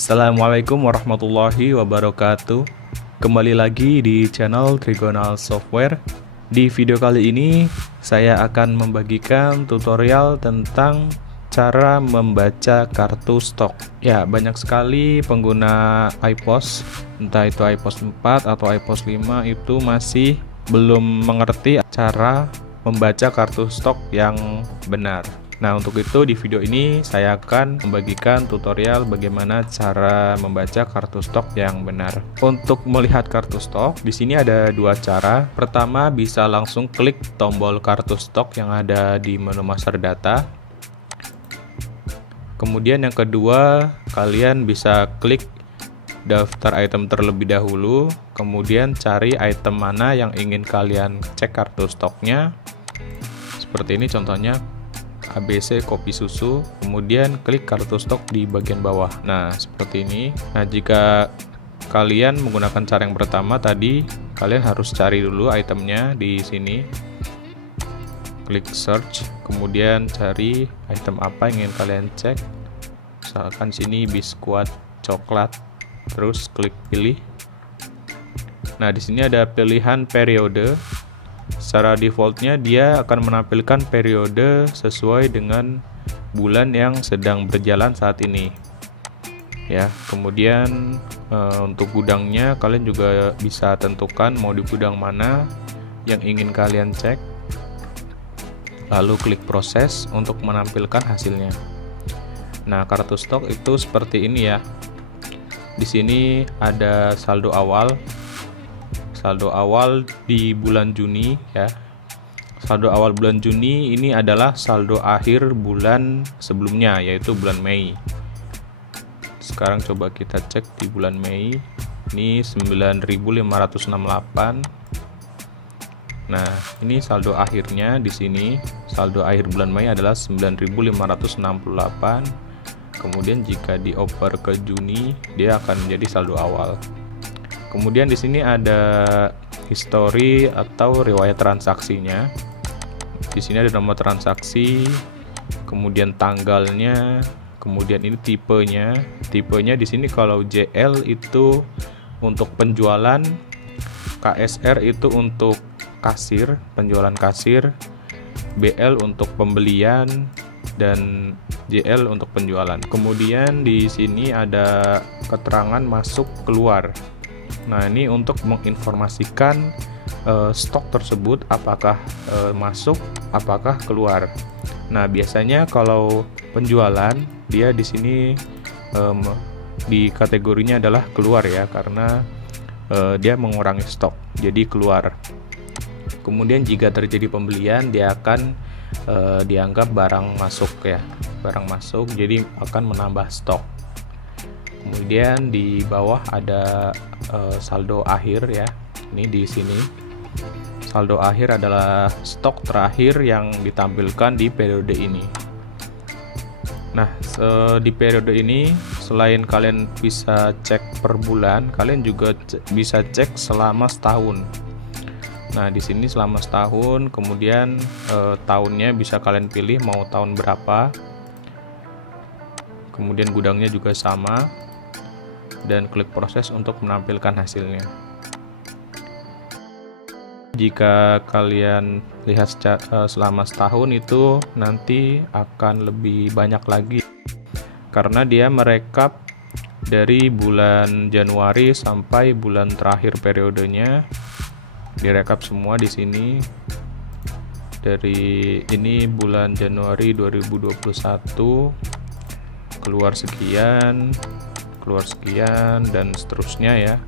Assalamualaikum warahmatullahi wabarakatuh. Kembali lagi di channel Trigonal Software. Di video kali ini saya akan membagikan tutorial tentang cara membaca kartu stok. Ya, banyak sekali pengguna iPOS, entah itu iPOS 4 atau iPOS 5 itu masih belum mengerti cara membaca kartu stok yang benar. Nah, untuk itu di video ini saya akan membagikan tutorial bagaimana cara membaca kartu stok yang benar. Untuk melihat kartu stok, di sini ada dua cara. Pertama, bisa langsung klik tombol kartu stok yang ada di menu master data. Kemudian yang kedua, kalian bisa klik daftar item terlebih dahulu, kemudian cari item mana yang ingin kalian cek kartu stoknya. Seperti ini contohnya. ABC kopi susu, kemudian klik kartu stok di bagian bawah. Nah, seperti ini. Nah, jika kalian menggunakan cara yang pertama tadi, kalian harus cari dulu itemnya di sini. Klik search, kemudian cari item apa yang ingin kalian cek. Misalkan sini biskuit coklat, terus klik pilih. Nah, di sini ada pilihan periode. Secara defaultnya dia akan menampilkan periode sesuai dengan bulan yang sedang berjalan saat ini. Ya, kemudian untuk gudangnya kalian juga bisa tentukan mau di gudang mana yang ingin kalian cek. Lalu klik proses untuk menampilkan hasilnya. Nah, kartu stok itu seperti ini ya. Di sini ada saldo awal. Saldo awal di bulan Juni ya. Saldo awal bulan Juni ini adalah saldo akhir bulan sebelumnya, yaitu bulan Mei. Sekarang coba kita cek di bulan Mei. Ini 9.568. Nah, ini saldo akhirnya di sini. Saldo akhir bulan Mei adalah 9.568. Kemudian jika dioper ke Juni, dia akan menjadi saldo awal. Kemudian di sini ada history atau riwayat transaksinya. Di sini ada nomor transaksi, kemudian tanggalnya, kemudian ini tipenya. Tipenya di sini kalau JL itu untuk penjualan, KSR itu untuk kasir, penjualan kasir, BL untuk pembelian, dan JL untuk penjualan. Kemudian di sini ada keterangan masuk keluar. Nah, ini untuk menginformasikan stok tersebut apakah masuk, apakah keluar. Nah, biasanya kalau penjualan dia di sini di kategorinya adalah keluar ya, karena dia mengurangi stok, jadi keluar. Kemudian jika terjadi pembelian, dia akan dianggap barang masuk ya, barang masuk, jadi akan menambah stok. Kemudian di bawah ada saldo akhir ya. Ini di sini saldo akhir adalah stok terakhir yang ditampilkan di periode ini. Nah, di periode ini selain kalian bisa cek per bulan, kalian juga bisa cek selama setahun. Nah, di sini selama setahun, kemudian tahunnya bisa kalian pilih mau tahun berapa. Kemudian gudangnya juga sama. Dan klik proses untuk menampilkan hasilnya. Jika kalian lihat selama setahun itu nanti akan lebih banyak lagi, karena dia merekap dari bulan Januari sampai bulan terakhir periodenya, direkap semua di sini. Dari ini bulan Januari 2021 keluar sekian dan seterusnya ya.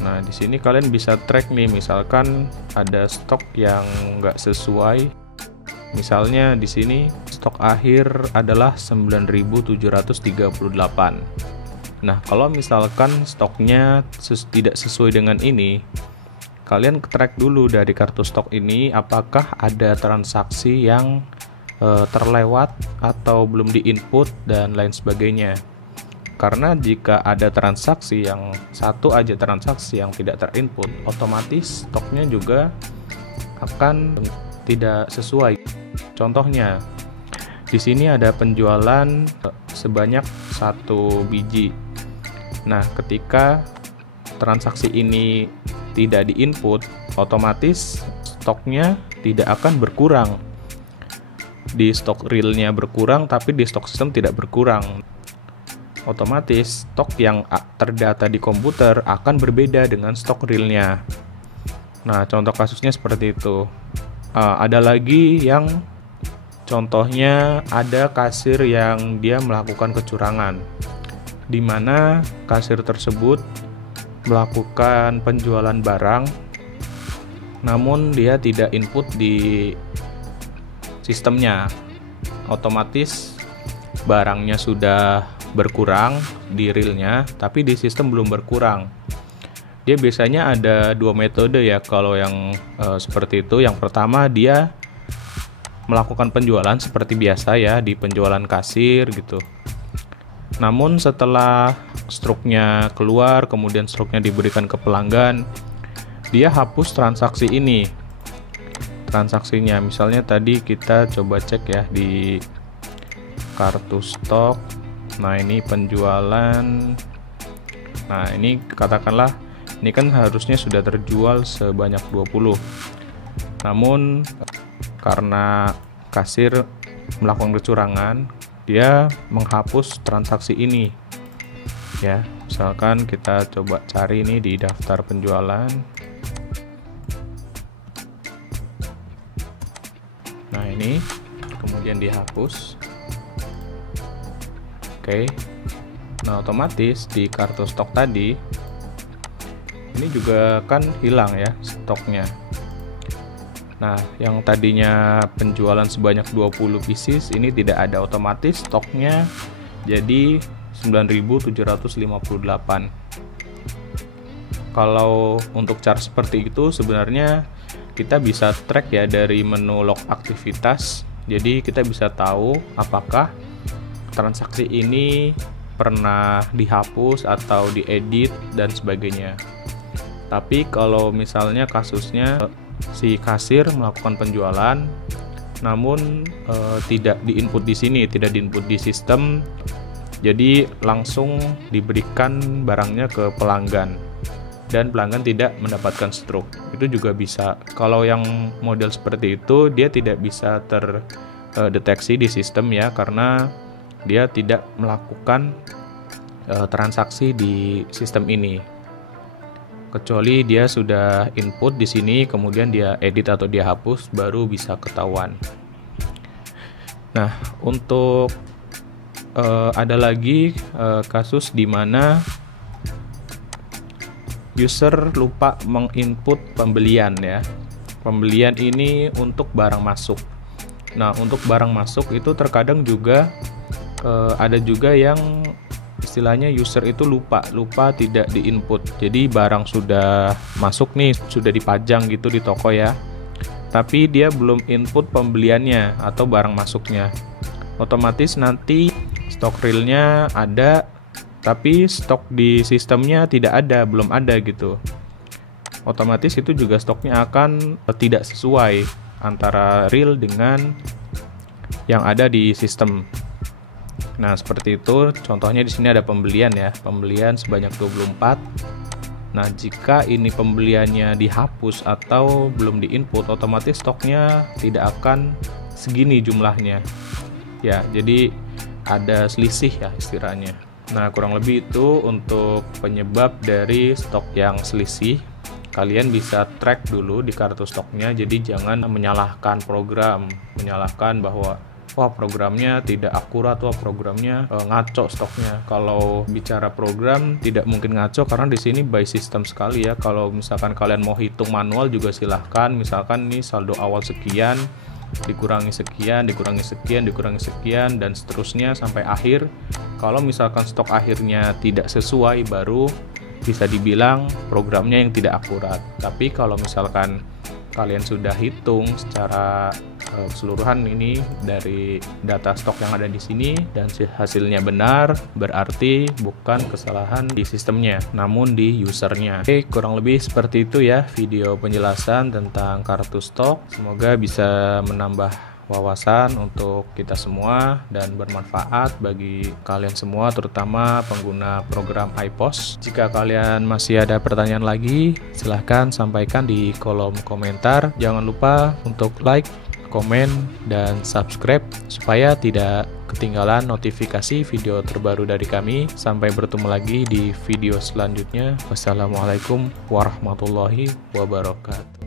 Nah, di sini kalian bisa track nih, misalkan ada stok yang nggak sesuai. Misalnya di sini stok akhir adalah 9.738. Nah, kalau misalkan stoknya tidak sesuai dengan ini, kalian track dulu dari kartu stok ini apakah ada transaksi yang terlewat atau belum diinput dan lain sebagainya. Karena jika ada transaksi yang satu aja transaksi yang tidak terinput, otomatis stoknya juga akan tidak sesuai. Contohnya, di sini ada penjualan sebanyak 1 biji. Nah, ketika transaksi ini tidak diinput, otomatis stoknya tidak akan berkurang. Di stok realnya berkurang, tapi di stok sistem tidak berkurang. Otomatis stok yang terdata di komputer akan berbeda dengan stok realnya. Nah, contoh kasusnya seperti itu. Ada lagi yang contohnya ada kasir yang dia melakukan kecurangan, di mana kasir tersebut melakukan penjualan barang, namun dia tidak input di sistemnya. Otomatis barangnya sudah berkurang di realnya, tapi di sistem belum berkurang. Dia biasanya ada 2 metode ya kalau yang seperti itu. Yang pertama, dia melakukan penjualan seperti biasa ya di penjualan kasir gitu. Namun setelah struknya keluar, kemudian struknya diberikan ke pelanggan, dia hapus transaksi ini. Transaksinya misalnya tadi kita coba cek ya di kartu stok. Nah, ini penjualan. Nah, ini katakanlah ini kan harusnya sudah terjual sebanyak 20. Namun karena kasir melakukan kecurangan, dia menghapus transaksi ini. Ya, misalkan kita coba cari ini di daftar penjualan. Nah, ini kemudian dihapus. Oke. Nah, otomatis di kartu stok tadi ini juga kan hilang ya stoknya. Nah, yang tadinya penjualan sebanyak 20 pieces ini tidak ada, otomatis stoknya jadi 9.758. Kalau untuk cara seperti itu sebenarnya kita bisa track ya dari menu log aktivitas. Jadi kita bisa tahu apakah transaksi ini pernah dihapus atau diedit dan sebagainya. Tapi kalau misalnya kasusnya si kasir melakukan penjualan namun tidak diinput di sini, tidak diinput di sistem, jadi langsung diberikan barangnya ke pelanggan dan pelanggan tidak mendapatkan struk. Itu juga bisa. Kalau yang model seperti itu dia tidak bisa terdeteksi di sistem ya, karena dia tidak melakukan transaksi di sistem ini. Kecuali dia sudah input di sini, kemudian dia edit atau dia hapus, baru bisa ketahuan. Nah, untuk ada lagi kasus di mana user lupa menginput pembelian ya. Pembelian ini untuk barang masuk. Nah, untuk barang masuk itu terkadang juga ada juga yang istilahnya user itu lupa tidak diinput. Jadi barang sudah masuk nih, sudah dipajang gitu di toko ya, tapi dia belum input pembeliannya atau barang masuknya. Otomatis nanti stok realnya ada, tapi stok di sistemnya tidak ada, belum ada gitu. Otomatis itu juga stoknya akan tidak sesuai antara real dengan yang ada di sistem. Nah, seperti itu. Contohnya di sini ada pembelian ya. Pembelian sebanyak 24. Nah, jika ini pembeliannya dihapus atau belum diinput, otomatis stoknya tidak akan segini jumlahnya. Ya, jadi ada selisih ya istilahnya. Nah, kurang lebih itu untuk penyebab dari stok yang selisih. Kalian bisa track dulu di kartu stoknya. Jadi jangan menyalahkan program, menyalahkan bahwa wah programnya tidak akurat, wah programnya ngaco stoknya. Kalau bicara program tidak mungkin ngaco karena di sini by system sekali ya. Kalau misalkan kalian mau hitung manual juga silahkan. Misalkan nih saldo awal sekian, dikurangi sekian, dikurangi sekian, dikurangi sekian, dan seterusnya sampai akhir. Kalau misalkan stok akhirnya tidak sesuai, baru bisa dibilang programnya yang tidak akurat. Tapi kalau misalkan kalian sudah hitung secara keseluruhan ini dari data stok yang ada di sini dan hasilnya benar, berarti bukan kesalahan di sistemnya, namun di usernya. Oke, kurang lebih seperti itu ya video penjelasan tentang kartu stok. Semoga bisa menambah wawasan untuk kita semua dan bermanfaat bagi kalian semua, terutama pengguna program iPos. Jika kalian masih ada pertanyaan lagi, silahkan sampaikan di kolom komentar. Jangan lupa untuk like, komen, dan subscribe supaya tidak ketinggalan notifikasi video terbaru dari kami. Sampai bertemu lagi di video selanjutnya. Wassalamualaikum warahmatullahi wabarakatuh.